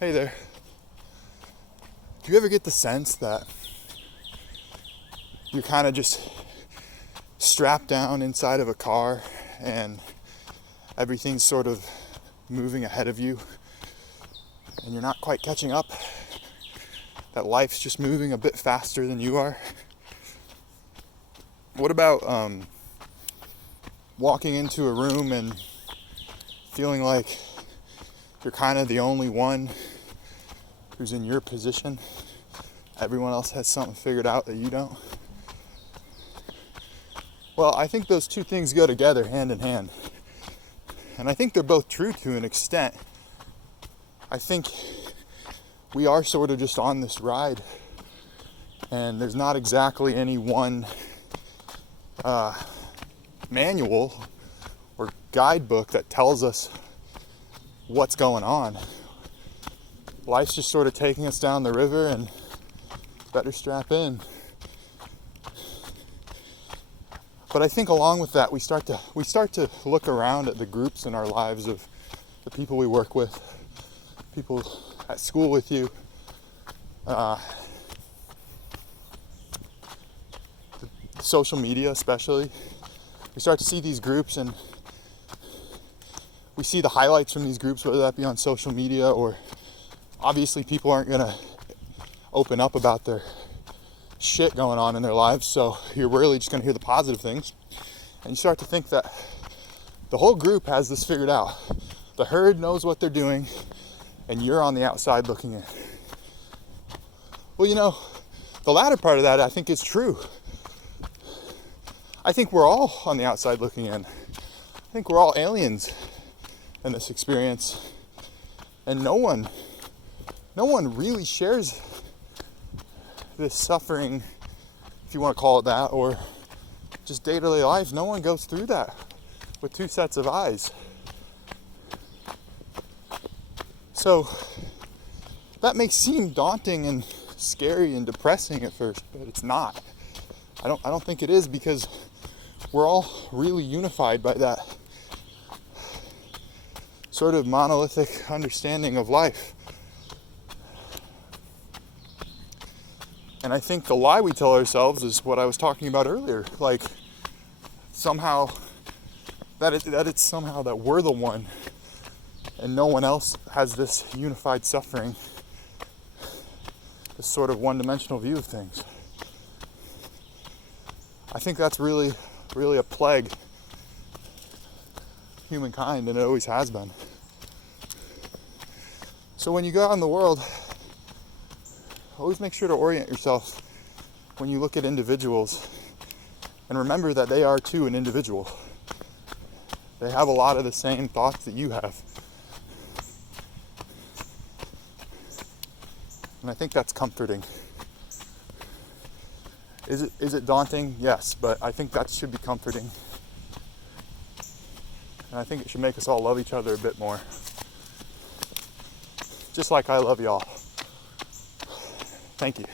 Hey there. Do you ever get the sense that you're kind of just strapped down inside of a car and everything's sort of moving ahead of you and you're not quite catching up? That life's just moving a bit faster than you are? What about walking into a room and feeling like you're kind of the only one who's in your position? Everyone else has something figured out that you don't. Well, I think those two things go together hand in hand. And I think they're both true to an extent. I think we are sort of just on this ride, and there's not exactly any one manual or guidebook that tells us what's going on. Life's just sort of taking us down the river, and better strap in. But I think along with that, we start to look around at the groups in our lives of the people we work with, people at school with you, social media especially. We start to see these groups and we see the highlights from these groups, whether that be on social media or obviously people aren't going to open up about their shit going on in their lives, so you're really just going to hear the positive things. And you start to think that the whole group has this figured out. The herd knows what they're doing, and you're on the outside looking in. Well, the latter part of that I think is true. I think we're all on the outside looking in. I think we're all aliens in this experience, and no one really shares this suffering, if you want to call it that, or just day-to-day life. No one goes through that with two sets of eyes. So that may seem daunting and scary and depressing at first, but it's not. I don't think it is, because we're all really unified by that sort of monolithic understanding of life. And I think the lie we tell ourselves is what I was talking about earlier, like somehow it's somehow that we're the one and no one else has this unified suffering, this sort of one-dimensional view of things. I think that's really a plague humankind, and it always has been. So when you go out in the world, always make sure to orient yourself when you look at individuals and remember that they are too an individual. They have a lot of the same thoughts that you have. And I think that's comforting. Is it daunting? Yes, but I think that should be comforting. And I think it should make us all love each other a bit more. Just like I love y'all. Thank you.